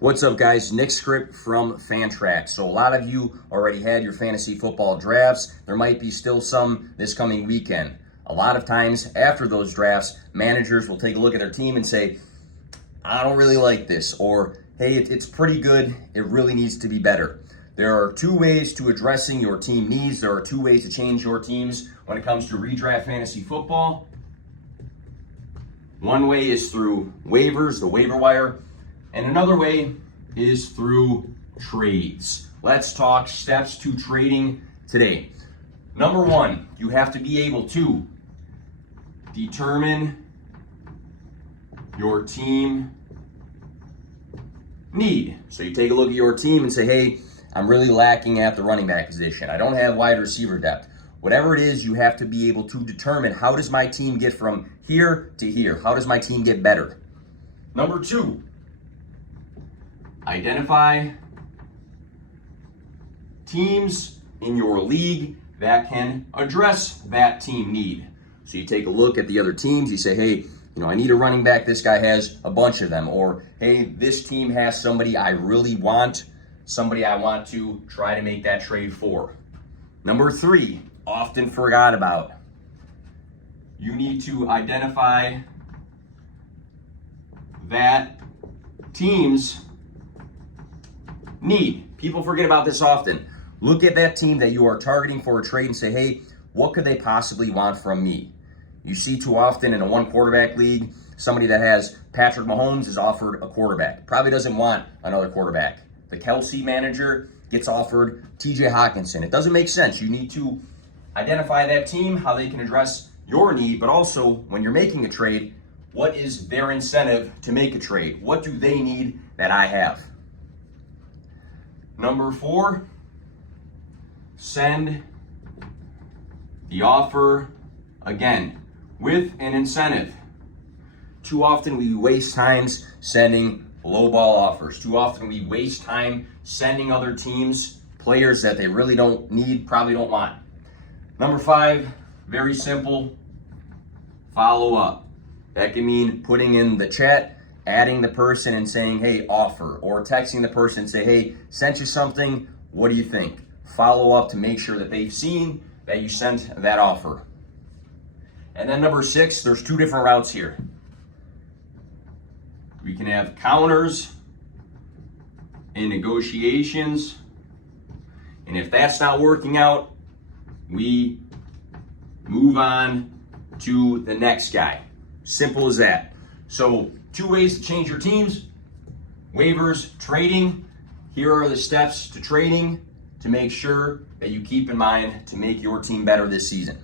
What's up, guys? Nick Skrip from Fantrax. So a lot of you already had your fantasy football drafts. There might be still some this coming weekend. A lot of times after those drafts, managers will take a look at their team and say, I don't really like this, or hey, it's pretty good, it really needs to be better. There are two ways to addressing your team needs. There are two ways to change your teams when it comes to redraft fantasy football. One way is through waivers, the waiver wire. And another way is through trades. Let's talk steps to trading today. Number one, you have to be able to determine your team need. So you take a look at your team and say, hey, I'm really lacking at the running back position. I don't have wide receiver depth. Whatever it is, you have to be able to determine, how does my team get from here to here? How does my team get better? Number two, identify teams in your league that can address that team need. So you take a look at the other teams, you say, hey, I need a running back, this guy has a bunch of them. Or, hey, this team has somebody I really want, somebody I want to try to make that trade for. Number three, often forgot about. You need to identify that teams need. People forget about this often. Look at that team that you are targeting for a trade and say, hey, what could they possibly want from me? You see too often in a one quarterback league, somebody that has Patrick Mahomes is offered a quarterback. Probably doesn't want another quarterback. The Kelsey manager gets offered TJ Hawkinson. It doesn't make sense. You need to identify that team, how they can address your need, but also when you're making a trade, what is their incentive to make a trade? What do they need that I have? Number four, send the offer again with an incentive. Too often we waste time sending lowball offers. Too often we waste time sending other teams players that they really don't need, probably don't want. Number five, very simple, follow up. That can mean putting in the chat, adding the person and saying, hey, offer, or texting the person and say, hey, sent you something, what do you think? Follow up to make sure that they've seen that you sent that offer. And then number six, there's two different routes here. We can have counters in negotiations. And if that's not working out, we move on to the next guy. Simple as that. So two ways to change your teams: waivers, trading. Here are the steps to trading to make sure that you keep in mind to make your team better this season.